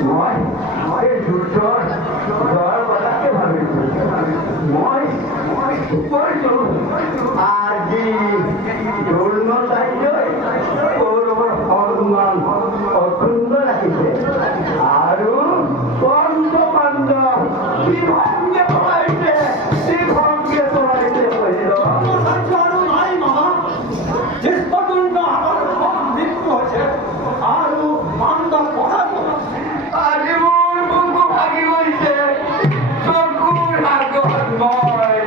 মই যুদ্ধৰ জয়ৰ কথাকে ভাবিছো মই কৈছো আজি যৌন চাইলৈ কৌৰৱৰ সন্মান অক্ষুণ্ণ ৰাখিছে আৰু পঞ্চ পাণ্ডৱ বিভংগে চলাইছে আৰু পাণ্ডৱ পঢ়াব আজি মোৰ বুকু ভাগি গৈছে চকুৰ আগত মই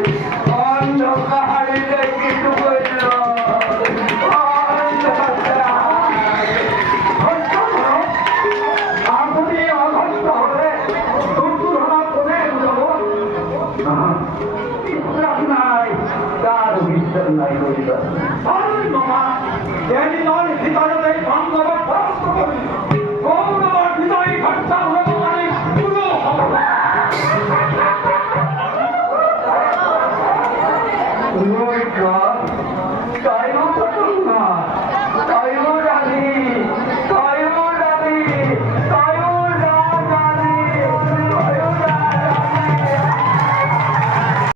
অন্ধকাৰে দেখিছো আপুনি অনন্ত হলে দুৰ্যোধনা কোনে বুজাব বিশ্বাস নাই তাৰ বিশ্বাস নাই কৰিবা মামা এদিনৰ ভিতৰতে পাণ্ডৱ